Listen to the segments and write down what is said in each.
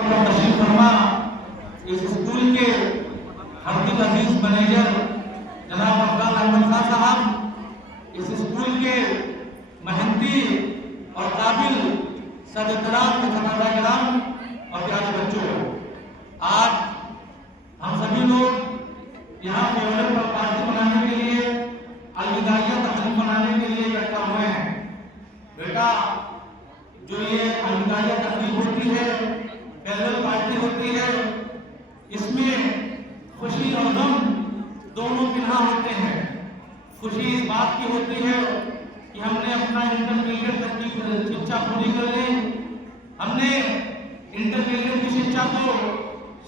तशरीफ फरमा इस स्कूल के हरदिल अजीज मैनेजर जनाब अफजाल अहमद खान साहब, इस स्कूल के मेहनती और काबिल सदराम कराम और प्यारे बच्चों, आज हम सभी लोग यहाँ फेवरल पार्टी मनाने के लिए, अलविदाइया तकरीब मनाने के लिए इकट्ठा हुए हैं। बेटा, जो ये अलविदाइया तकरीब होती है, फेवरल पार्टी होती है, इसमें खुशी और गम दोनों पिन्हा होते हैं। खुशी इस बात की होती है कि हमने अपना इंटरमीडिएट तक की शिक्षा पूरी कर ली। हमने इंटरमीडिएट की शिक्षा को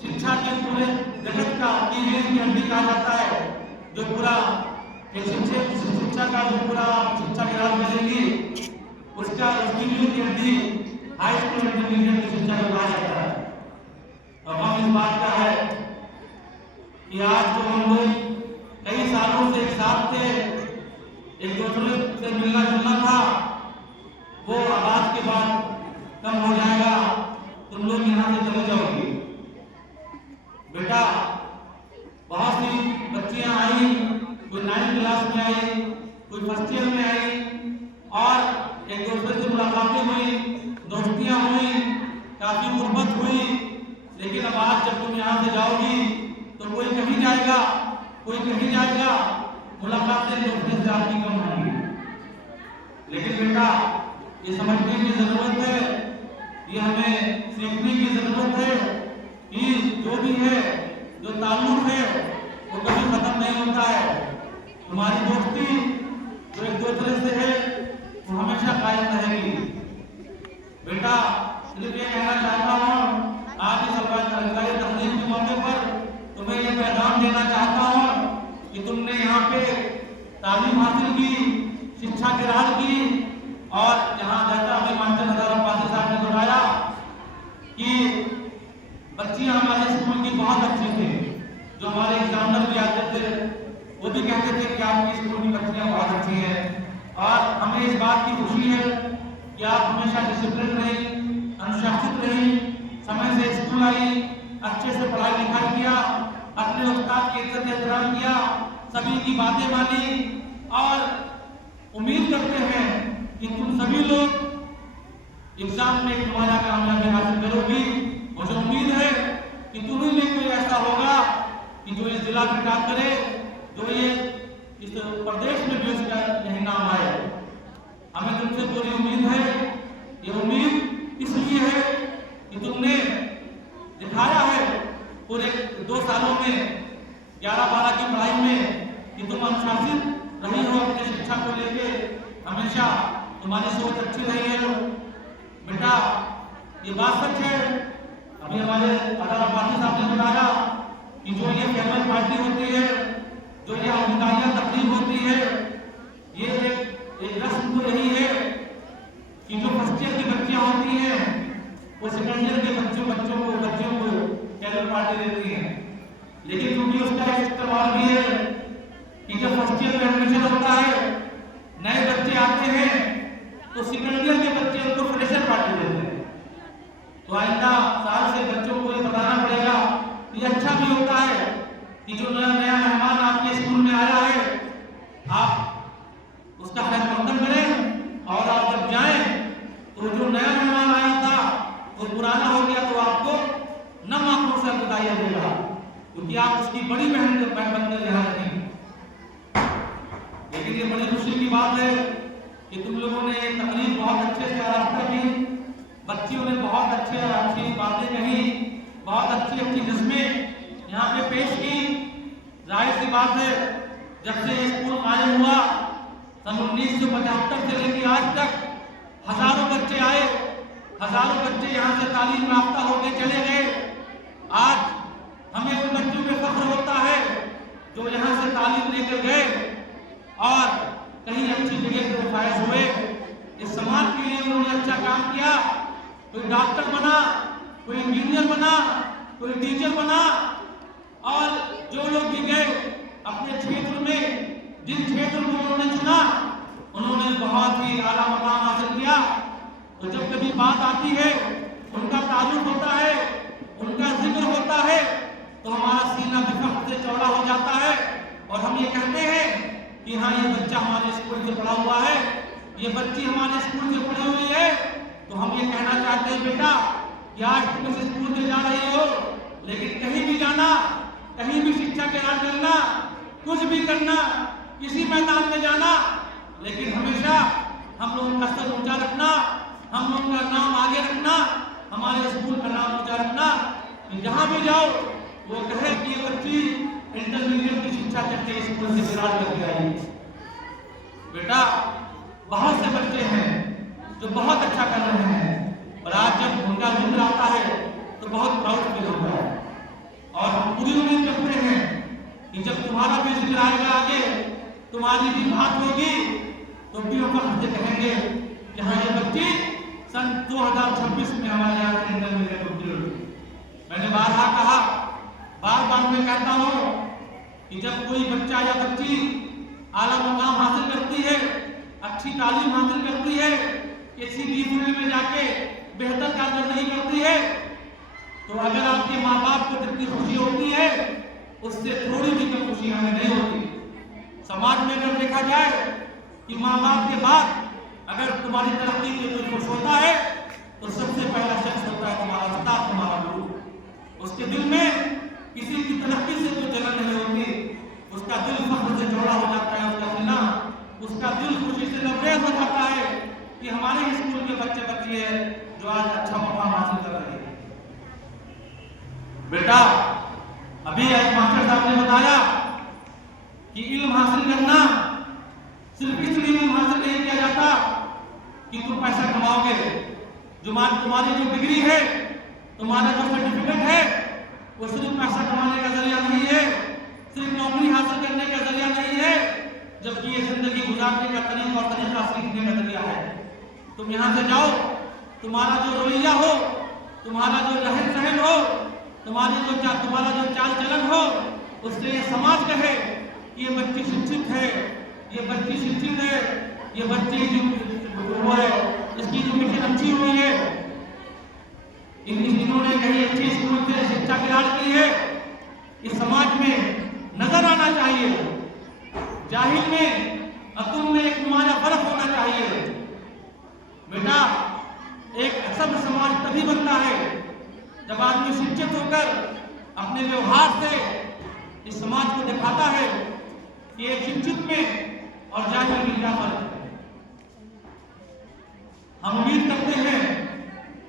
शिक्षा के पूरे जगत का की हड्डी कहा जाता है। जो पूरा शिक्षा का जो पूरा शिक्षा ग्रहण करेगी उसका उसकी नींव की हड्डी हाई स्कूल इंटरमीडिएट की शिक्षा को कहा जाता है। अब हम इस बात का है कि आज जो हम लोग कई सालों से एक साथ थे, एक दूसरे से मिलना जुलना था, वो आवाज के बाद कम हो जाएगा। तुम लोग यहाँ से चले जाओगे। बेटा, बहुत सी बच्चियां आई, कोई 9th क्लास में आई, कोई फर्स्ट ईयर में आई, और एक दूसरे से मुलाकातें हुई, दोस्तियां हुई, काफी गुर्बत हुई। लेकिन अब आज जब तुम यहाँ से जाओगी तो कोई कहीं जाएगा, कोई कहीं जाएगा, मुलाकातें दूसरे से आपकी कम होंगी। लेकिन बेटा, ये समझने की जरूरत है, ये हमें सीखने की जरूरत है कि जो भी है, जो ताल्लुक है, वो कभी खत्म नहीं होता है। तुम्हारी दोस्ती जो एक दूसरे से है वो हमेशा कायम रहेगी। बेटा, सिर्फ ये कहना चाहता हूँ, आज इस अलविदाई तकरीब के मौके पर तुम्हें ये पैगाम देना चाहता हूँ कि तुमने यहाँ पे तालीम हासिल की, शिक्षा ग्रहण की, और जहाँ जैसा अभी मास्टर नज़र अब्बासी साहब ने बताया कि बच्चियाँ हमारे स्कूल की बहुत अच्छी थी। जो हमारे एग्जामिनर भी आते थे वो भी कहते थे कि आपकी स्कूल की बच्चियाँ बहुत अच्छी हैं। और हमें इस बात की खुशी है कि आप हमेशा डिसिप्लिन रही, अनुशासित रही, समय से स्कूल आई, अच्छे से पढ़ाई लिखाई किया, अपने उस्ताद की इज्जत एहतराम किया, सभी की बातें मानी, और उम्मीद करते हैं कि तुम सभी लोग एग्जाम में तुम्हारा कामयाबी हासिल करोगी। मुझे उम्मीद है कि तुम्हें में कोई ऐसा होगा कि जो इस जिला में काम करे, जो ये इस प्रदेश में भी उसका यही नाम आए। हमें तुमसे पूरी उम्मीद है। ये उम्मीद इसलिए है कि तुमने दिखाया है पूरे 2 सालों में 11-12 की पढ़ाई में कि तुम अनुशासित रही हो अपने शिक्षा को लेके, हमेशा तुम्हारी सोच अच्छी रही है। बेटा, ये बात सच है। अभी हमारे अफजाल अब्बासी साहब ने बताया कि जो ये फेवरल पार्टी होती है, जो ये अलविदाइया तकरीब होती है, ये एक रस्म तो यही है कि जो फर्स्ट ईयर की बच्चियां होती हैं वो सेकंड ईयर के बच्चों को फेवरल पार्टी देती हैं। लेकिन क्योंकि उसका एक इस्तेमाल भी है कि जब फर्स्ट ईयर में एडमिशन होता है, नए बच्चे आते हैं, तो सेकंड ईयर के बच्चे उनको फ्रेशर पार्टी देते हैं। तो आइंदा साल से बच्चों को ये बताना पड़ेगा। ये अच्छा भी होता है कि जो नया मेहमान आपके स्कूल में आया है, आप उसका खैर मकदम करें, और आप जब जाएं तो जो नया मेहमान आया था वो पुराना हो गया तो आपको नम आंखों से अलविदाइया देगा, क्योंकि आप उसकी बड़ी बहन बनकर यहाँ रहेंगे। लेकिन ये बड़ी खुशी की बात है कि तुम लोगों ने ये तकरीब बहुत अच्छे से आराम की, बच्चियों ने बहुत अच्छी बातें कही, बहुत अच्छी नज़्में यहाँ पे पेश की। जाहिर सी बात है, जब से स्कूल कायम हुआ सन 1975 से लेकर आज तक हजारों बच्चे आए, हजारों बच्चे यहाँ से तालीम याफ्ता होकर चले गए। आज हमें उन बच्चों पे फख्र होता है जो यहाँ से तालीम लेकर गए और कहीं अच्छी जगह पे फायज हुए, इस समाज के लिए उन्होंने अच्छा काम किया। कोई डॉक्टर बना, कोई इंजीनियर बना, कोई टीचर बना, और जो लोग भी गए अपने क्षेत्र में, जिन क्षेत्र को उन्होंने चुना, उन्होंने बहुत ही आला मकाम हासिल किया। तो जब कभी बात आती है, उनका ताल्लुक होता है ये कहते हैं कि हाँ ये बच्चा हमारे स्कूल से पढ़ा हुआ है, ये बच्ची हमारे स्कूल से पढ़ी हुई है, तो हम ये कहना चाहते हैं बेटा कि आज तुम इस स्कूल से जा रही हो, लेकिन कहीं भी जाना, कहीं भी शिक्षा के राज करना, कुछ भी करना, किसी मैदान में जाना, लेकिन हमेशा हम लोगों का सर ऊंचा रखना, हम लोगों का नाम आगे रखना, हमारे स्कूल का नाम ऊंचा रखना, कि जहाँ भी जाओ वो कहे कि ये बच्ची इंटरमीडिएट की शिक्षा करके स्कूल से ग्रेजुएट करके आई। बेटा बहुत से बच्चे हैं जो बहुत अच्छा कर रहे हैं, और आज जब उनका जिक्र आता है तो बहुत प्राउड फील होता है। और हम पूरी उम्मीद करते हैं कि जब तुम्हारा भी जिक्र आएगा आगे, तुम्हारी भी बात होगी, तो भी हम हमसे कहेंगे कि हाँ ये बच्ची सन 2026 में हमारे यहाँ से इंटरमीडिएट होती होगी। मैंने बारहा कहा, बार बार मैं कहता हूँ कि जब कोई बच्चा या बच्ची आला मुकाम हासिल करती है, अच्छी तालीम हासिल करती है, किसी भी फील्ड में जाके बेहतर कारकर्दगी करती है, तो अगर आपके माँ बाप को जितनी खुशी होती है उससे थोड़ी भी कम खुशी हमें नहीं होती। समाज में अगर देखा जाए कि माँ बाप के बाद अगर तुम्हारी तरक्की के कोई खुश होता है तो सबसे पहला शख्स होता है तुम्हारा उस्ताद, तुम्हारा गुरु। उसके दिल में किसी की तरक्की से कोई जलन नहीं होती, उसका दिल फख्र से चौड़ा हो जाता है, उसका सीना, उसका दिल खुशी से लबरेज हो जाता है कि हमारे स्कूल के बच्चे बच्ची है जो आज अच्छा मुकाम हासिल कर रहे हैं। बेटा अभी एक मास्टर साहब ने बताया कि इल्म हासिल करना सिर्फ इसलिए इल्म हासिल नहीं किया जाता कि तुम पैसा कमाओगे। तुम्हारी जो डिग्री है, तुम्हारा जो सर्टिफिकेट है, वो सिर्फ पैसा कमाने का जरिया नहीं है, सिर्फ नौकरी हासिल करने का जरिया नहीं है, जबकि ये जिंदगी गुजारने का तरीका और तरीका सीखने का जरिया है। तुम यहाँ से जाओ, तुम्हारा जो रवैया हो, तुम्हारा जो रहन सहन हो, तुम्हारा जो चाल चलन हो, उससे ये समाज कहे कि ये बच्ची शिक्षित है, ये बच्ची शिक्षित है, ये बच्ची जो है इसकी एजुकेशन अच्छी हुई है, इन्होंने कहीं अच्छी स्कूल से शिक्षा ग्रहण की है। इस समाज में नजर आना चाहिए, जाहिल में अतुल में एक नुमाया फर्क होना चाहिए। बेटा एक सभ्य समाज तभी बनता है जब आदमी शिक्षित होकर अपने व्यवहार से इस समाज को दिखाता है कि एक शिक्षित में और जाहिल में क्या फर्क है। हम उम्मीद करते हैं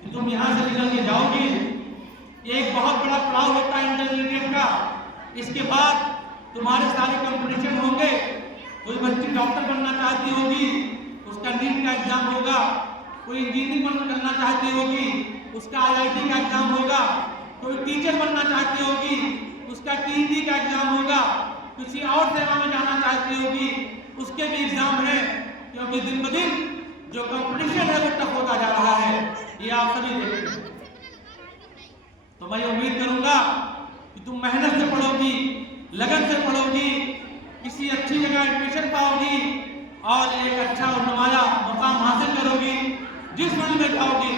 कि तुम यहाँ से निकल के जाओगी। एक बहुत बड़ा पड़ाव होता है इंटरमीडिएट का, इसके बाद तुम्हारे सारे कंपटीशन होंगे। कोई बच्ची डॉक्टर बनना चाहती होगी, उसका नीट का एग्जाम होगा, कोई इंजीनियरिंग करना चाहती होगी, उसका IIT का एग्जाम होगा, कोई टीचर बनना चाहती होगी, उसका TET का एग्जाम होगा, किसी और सेवा में जाना चाहती होगी, उसके भी एग्जाम है, क्योंकि दिन ब दिन जो कंपटीशन है वो टफ होता जा रहा है, ये आप सभी देखते हैं। तो मैं उम्मीद करूंगा कि तुम मेहनत से पढ़ोगी, लगन से पढ़ोगी, किसी अच्छी जगह एडमिशन पाओगी और एक अच्छा और नुमाया मुकाम हासिल करोगी। जिस फील्ड में जाओगी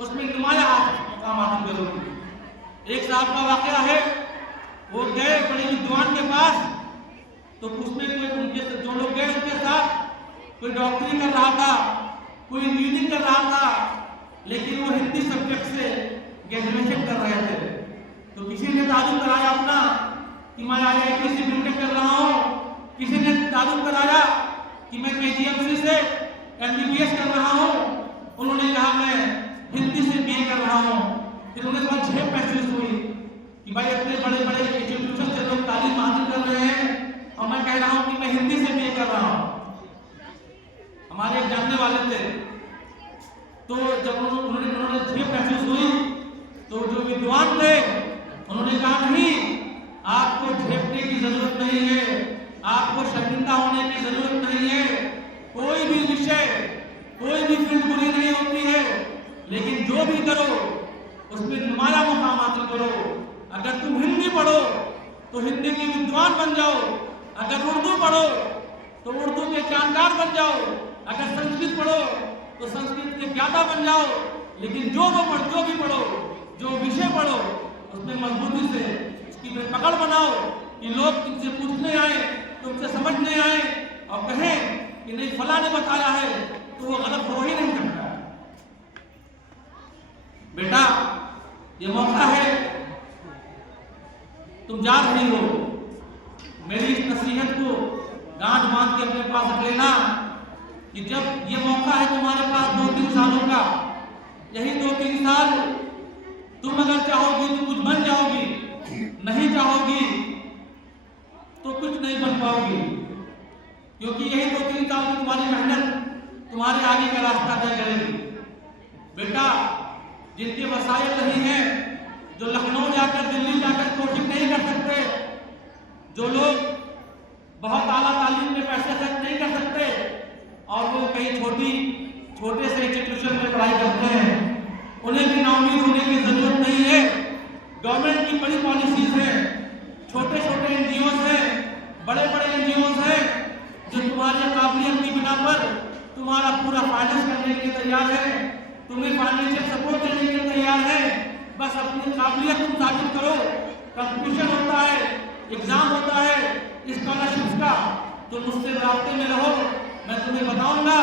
उसमें नुमाया मुकाम हासिल करोगी। एक साहब का वाकया है, वो गए बड़े विद्वान के पास, तो उसमें कोई उनके जो लोग गए उनके साथ कोई डॉक्टरी कर रहा था, कोई इंजीनियरिंग कर रहा था, लेकिन वो हिंदी सब्जेक्ट से ग्रेजुएशन कर रहे थे। तो किसी ने ताल्लुक कराया अपना कि मैं IIT से BTech कर रहा हूँ, किसी ने ताल्लुक कराया कि मैं KGMC से MBBS कर रहा हूँ, उन्होंने कहा मैं हिंदी से BA कर रहा हूँ। फिर उन्हें बहुत झेप महसूस हुई कि भाई इतने बड़े बड़े इंस्टीट्यूशन से लोग तालीम हासिल कर रहे हैं और मैं कह रहा हूँ कि मैं हिंदी से BA कर रहा हूँ। हमारे एक जानने वाले थे, तो जब उन्होंने झेप महसूस हुई तो जो विद्वान थे उन्होंने कहा नहीं, आपको झेपने की जरूरत नहीं है, आपको शर्मिंदा होने की जरूरत नहीं है। कोई भी विषय, कोई भी फील्ड बुरी नहीं होती है, लेकिन जो भी करो उसमें नुमाया मुकाम हासिल करो। अगर तुम हिंदी पढ़ो तो हिंदी के विद्वान बन जाओ, अगर उर्दू पढ़ो तो उर्दू के जानकार बन जाओ, अगर संस्कृत पढ़ो तो संस्कृत के ज्ञाता बन जाओ। लेकिन जो भी पढ़ो, जो विषय पढ़ो, उसमें मजबूती से उसकी पकड़ बनाओ कि लोग तुमसे पूछने आए तुमसे समझ नहीं आए और कहें कि नहीं फला ने बताया है, तो वो गलत हो ही नहीं सकता। बेटा ये मौका है, तुम जा रही हो, मेरी इस नसीहत को गांठ बांध के अपने पास रख लेना कि जब ये मौका है तुम्हारे पास 2-3 सालों का, यही 2-3 साल तुम अगर चाहोगी तो कुछ बन जाओगी, नहीं चाहोगी तो कुछ नहीं बन पाओगी, क्योंकि यही 2-3 साल की तुम्हारी मेहनत तुम्हारे आगे का रास्ता तय करेगी। बेटा जिनके वसाइल नहीं है, जो लखनऊ जाकर दिल्ली जाकर कोचिंग नहीं कर सकते, जो लोग बहुत आला तालीम में पैसे खर्च नहीं कर सकते और वो कहीं छोटे से इंस्टीट्यूशन में पढ़ाई करते हैं, उन्हें भी नाउमीद होने की जरूरत नहीं है। गवर्नमेंट की बड़ी पॉलिसीज है, छोटे छोटे एनजीओज हैं, बड़े बड़े एनजीओज हैं जो तुम्हारी काबिलियत की बिना पर तुम्हारा पूरा फाइनेंस करने के लिए तैयार है, तुम्हें फाइनेंशियल सपोर्ट देने के लिए तैयार है। बस अपनी काबिलियत तुम साबित करो। कंपटीशन होता है, एग्जाम होता है स्कॉलरशिप का, तो मुझसे रास्ते में रहो, मैं तुम्हें बताऊंगा,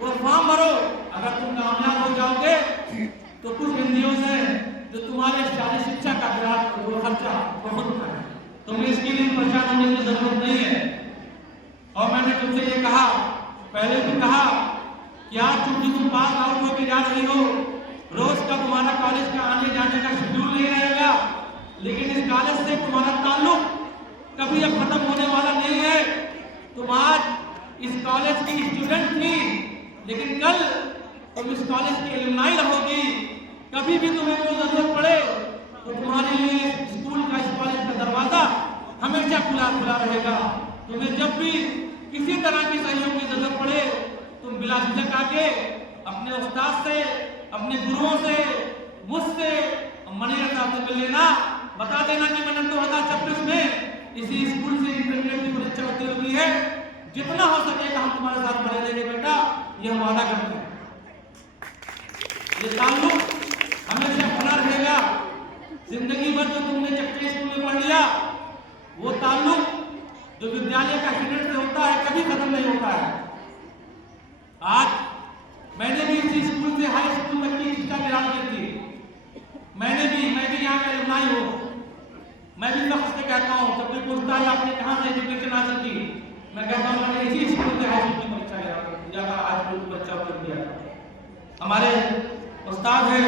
वो फॉर्म भरो। अगर तुम कामयाब हो जाओगे तो कुछ एनजीओज हैं जो तुम्हारे शादी शिक्षा का खर्चा बहुत उठाए, तुम्हें इसके लिए परेशान होने की जरूरत नहीं है। और मैंने तुमसे ये कहा, पहले भी कहा कि आज चूंकि तुम पास आउट होकर जा रही हो, रोज का तुम्हारा कॉलेज का आने जाने का शेड्यूल नहीं रहेगा, लेकिन इस कॉलेज से तुम्हारा ताल्लुक कभी अब खत्म होने वाला नहीं है। तुम आज इस कॉलेज की स्टूडेंट थी, लेकिन कल तुम इस कॉलेज की एलुमनाई रहोगी। कभी भी तुम्हें कोई जरूरत पड़े तो तुम्हारे लिए स्कूल का, इस कॉलेज का दरवाजा हमेशा खुला रहेगा। तुम्हें जब भी किसी तरह की सहयोग की जरूरत पड़े, तुम बिला झिझक आके अपने उस्ताद से, अपने गुरुओं से, मुझसे, मैनेजर साहब से मिल लेना। बता देना कि मैंने 2026 में इसी स्कूल से इंटरमीडिएट की परीक्षा उत्तीर्ण हुई है, जितना हो सकेगा हम तुम्हारे साथ खड़े रहेंगे बेटा, ये हम वादा करते हैं। ये ताल्लुक हमेशा बना रहेगा। जिंदगी भर जो तुमने चक्के स्कूल में पढ़ लिया, वो ताल्लुक जो विद्यालय का स्टूडेंट से होता है कभी खत्म नहीं होता है। आज मैंने भी इसी स्कूल से हाई स्कूल तक की शिक्षा ग्रहण की थी। मैं भी यहाँ का एलुमनाई हूँ। मैं भी शख्स से कहता हूँ, जब कोई पूछता है आपने कहाँ से एजुकेशन हासिल की, मैं कहता हूँ मैंने इसी स्कूल से हाई स्कूल की परीक्षा हाई स्कूल की परीक्षा उत्तीर्ण किया था। हमारे उस्ताद है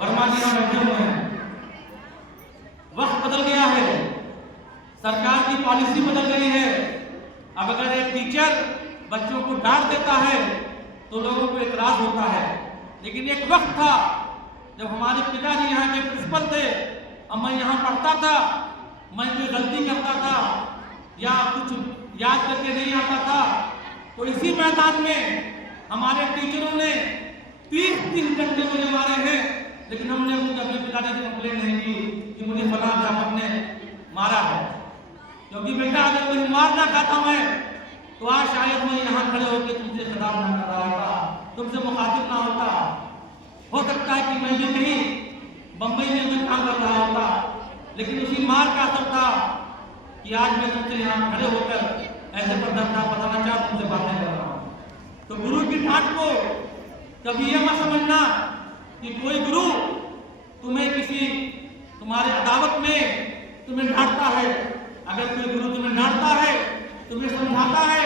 वर्मा जी यहाँ बैठे हुए हैं। वक्त बदल गया है, सरकार की पॉलिसी बदल गई है। अब अगर एक टीचर बच्चों को डांट देता है तो लोगों को एतराज होता है, लेकिन एक वक्त था जब हमारे पिताजी यहाँ के प्रिंसिपल थे, अब मैं यहाँ पढ़ता था, मैं कोई गलती करता था या कुछ याद करके नहीं आता था, तो इसी मैदान में हमारे टीचरों ने 30-30 घंटे मुझे मारे हैं, लेकिन हमने मुझे अपने पिताजी से कंप्लेन नहीं की कि मुझे फलां अध्यापक ने मारा है। क्योंकि बेटा अगर कोई मार ना खाता मैं, तो आज शायद मैं यहाँ खड़े होकर तुमसे खिताब ना कर रहा होता, तुमसे मुखातिब ना होता। हो सकता है कि मैं भी कहीं बंबई में भी काम कर रहा होता, लेकिन उसी मार का असर था कि आज मैं तुमसे यहाँ खड़े होकर ऐसे प्रदर्शन बताना चाहता, तुमसे बातें कर रहा हूँ। तो गुरु की डांट को कभी ये मत समझना कि कोई गुरु तुम्हें किसी तुम्हारे अदावत में तुम्हें डांटता है। अगर कोई गुरु तुम्हें डांटता है, तुम्हें समझाता है,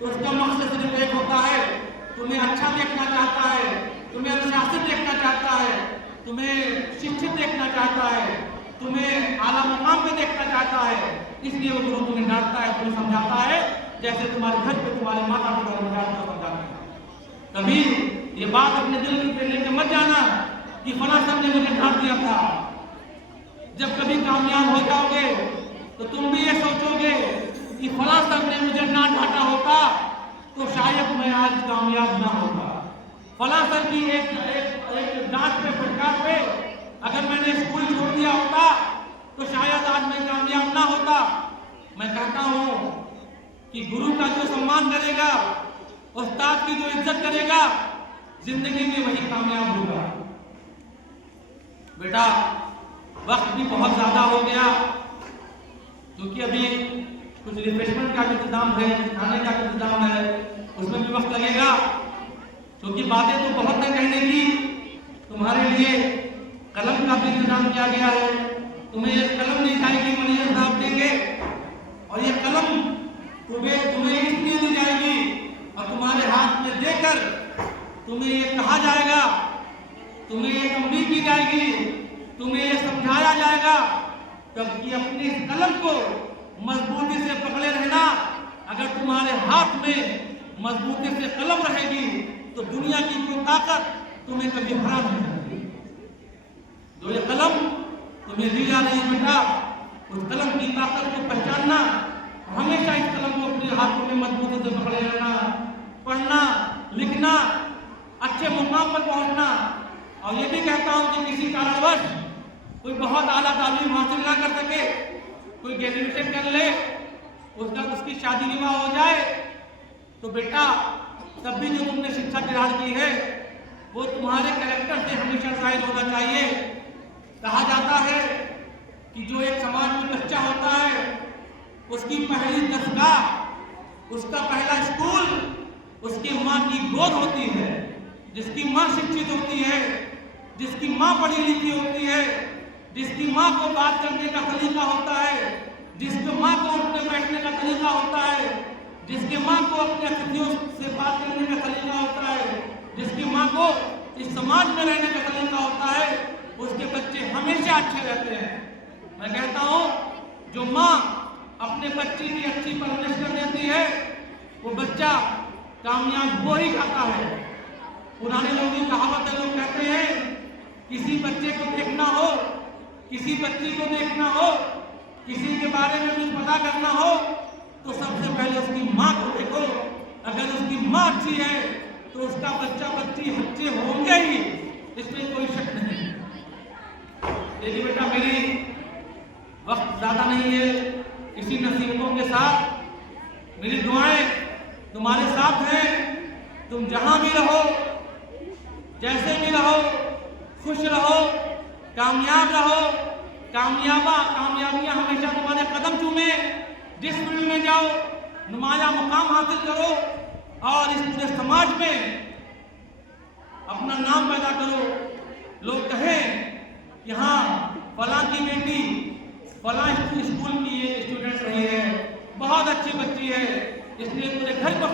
तो उसका मकसद सिर्फ एक होता है, तुम्हें अच्छा देखना चाहता है, तुम्हें अनुशासित देखना चाहता है, तुम्हें शिक्षित देखना चाहता है, तुम्हें आला मुकाम पे देखना चाहता है। इसलिए वो गुरु तुम्हें डांटता है, तुम्हें समझाता है, जैसे तुम्हारे घर पे तुम्हारे माता पिता को डांटते और समझाते हैं। कभी ये बात अपने दिल में लेके मत जाना कि फला साहब ने मुझे डांट दिया था। जब कभी कामयाब हो जाओगे तो तुम भी ये सोचोगे कि फला साहब ने मुझे ना डांटा होता तो शायद मैं आज कामयाब ना होता। फला सर की एक डांट पे, फटकार पे अगर मैंने स्कूल छोड़ दिया होता तो शायद आज मैं कामयाब ना होता। मैं कहता हूँ कि गुरु का जो सम्मान करेगा, उस्ताद की जो इज्जत करेगा, जिंदगी में वही कामयाब होगा। बेटा वक्त भी बहुत ज्यादा हो गया, क्योंकि अभी कुछ रिफ्रेशमेंट का इंतजाम है, खाने का इंतजाम है, उसमें भी वक्त लगेगा, क्योंकि बातें तो बहुत है कहने की। तुम्हारे लिए कलम का भी इंतजाम किया गया है। तुम्हें एक कलम दी जाएगी, मैनेजर साहब देंगे, और ये कलम तुम्हें इसलिए दी जाएगी और तुम्हारे हाथ में देकर तुम्हें ये कहा जाएगा, तुम्हें ये तंबीह की जाएगी, तुम्हें ये समझाया जाएगा तब कि अपनी इस कलम को मजबूती से पकड़े रहना। अगर तुम्हारे हाथ में मजबूती से कलम रहेगी तो दुनिया की कोई ताकत तुम्हें कभी हरा नहीं सकती। जो ये कलम तुम्हें दी जा रही है बेटा, उस कलम की ताकत को पहचानना, हमेशा इस कलम को अपने हाथों में मजबूती से पकड़े रहना, पढ़ना, लिखना, अच्छे मुकाम पर पहुंचना। और ये भी कहता हूं कि किसी कारणवश कोई बहुत आला तालीम हासिल ना कर सके, कोई ग्रेजुएशन कर ले, उसकी शादी विवाह हो जाए, तो बेटा तब भी जो तुमने शिक्षा ग्रहण की है वो तुम्हारे कैरेक्टर से हमेशा जाहिर होना चाहिए। कहा जाता है कि जो एक समाज में बच्चा होता है उसकी पहली दरगाह, उसका पहला स्कूल उसकी माँ की गोद होती है। जिसकी माँ शिक्षित होती है, जिसकी माँ पढ़ी लिखी होती है, जिसकी माँ को बात करने का तरीका होता है, जिसकी माँ को उठने बैठने का तरीका होता है, जिसकी माँ को अपने अतिथियों से बात करने का तरीका होता है, जिसकी माँ को इस समाज में रहने का तरीका होता है, उसके बच्चे हमेशा अच्छे रहते हैं। मैं कहता हूँ जो माँ अपने बच्चे की अच्छी परवरिश कर देती है वो बच्चा कामयाब हो ही जाता है। पुराने लोगों की कहावत है, लोग कहते हैं किसी बच्चे को देखना हो, किसी बच्ची को देखना हो, किसी के बारे में कुछ पता करना हो तो सबसे पहले उसकी माँ को देखो। अगर उसकी माँ अच्छी है तो उसका बच्चा बच्ची अच्छे होंगे ही, इसमें कोई शक नहीं। देखिए बेटा, मेरी वक्त ज्यादा नहीं है, इसी नसीबों के साथ मेरी दुआएं तुम्हारे साथ हैं। तुम जहां भी रहो, जैसे भी रहो, खुश रहो, कामयाब रहो। कामयाबियां हमेशा तुम्हारे कदम चूमे। जिस फील्ड में जाओ नुमाया मुकाम हासिल करो और इस पूरे समाज में अपना नाम पैदा करो। लोग कहें यहाँ फलां की बेटी फलां स्कूल की ये स्टूडेंट रही है, बहुत अच्छी बच्ची है, इसने पूरे घर को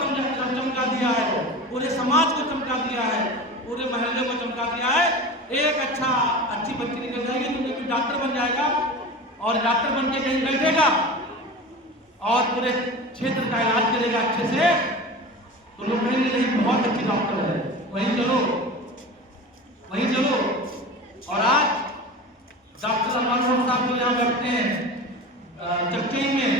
चमका दिया है, पूरे समाज को चमका दिया है, पूरे महल्ले को चमका दिया है। एक अच्छी बच्ची निकल जाएगी, तुमने कोई डॉक्टर बन जाएगा और डॉक्टर बन के कहीं बैठेगा और पूरे क्षेत्र का इलाज करेगा अच्छे से, तो लोग कहेंगे नहीं बहुत अच्छी डॉक्टर है, वहीं चलो। और आज डॉक्टर अमर साहब जो यहाँ बैठते हैं चक्की में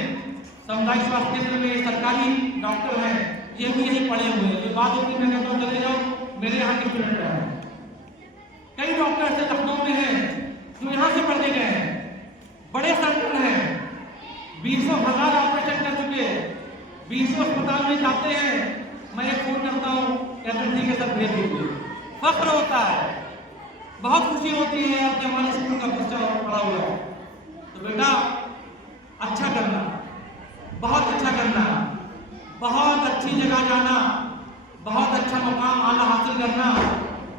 सामुदायिक स्वास्थ्य केंद्र में, सरकारी डॉक्टर हैं, ये भी यही पढ़े हुए हैं। ये बात होती है, मैं कहता हूँ चले जाओ, मेरे यहाँ के स्टूडेंट हैं। कई डॉक्टर ऐसे लखनऊ में हैं जो यहाँ से पढ़ के गए हैं, बड़े सर्जन हैं, 20,000 ऑपरेशन कर चुके हैं, 20 अस्पताल में जाते हैं। मैं एक फोन करता हूँ, कहते ठीक है सर भेज दीजिए। फख्र होता है, बहुत खुशी होती है कि हमारे स्कूल का बच्चा पढ़ा हुआ है। तो बेटा अच्छा करना, बहुत अच्छा करना, बहुत अच्छी जगह जाना, बहुत अच्छा मकाम आना हासिल करना।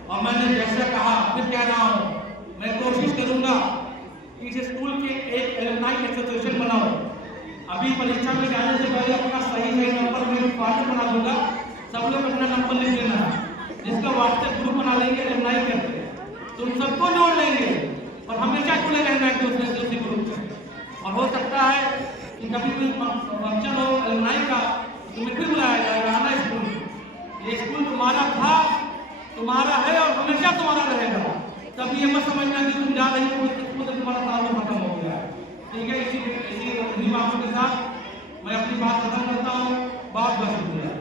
और मैंने जैसे कहा फिर कह रहा हूँ, मैं कोशिश करूंगा कि इस स्कूल के एक एलुमनाई एसोसिएशन बनाओ। अभी परीक्षा में जाने से पहले अपना सही नंबर में फॉर्म बना दूंगा, सब लोग अपना नंबर लिख लेना, जिसका व्हाट्सएप ग्रुप बना लेंगे एलुमनाई करके, तुम सबको जोड़ लेंगे और हमेशा जुड़े रहना है दूसरे से उसी ग्रुप से। और हो सकता है कि कभी कोई फंक्शन हो एलुमनाई का, तुम्हें फिर बुलाया जाएगा, आना स्कूल। ये स्कूल तुम्हारा था, तुम्हारा है और हमेशा तुम्हारा रहेगा। तब ये मत समझना कि तुम जा रही हो तो तुम्हारा ताल्लुक खत्म हो गया। ठीक है, इसी बातों के साथ मैं अपनी बात खत्म करता हूँ। बहुत बहुत शुक्रिया।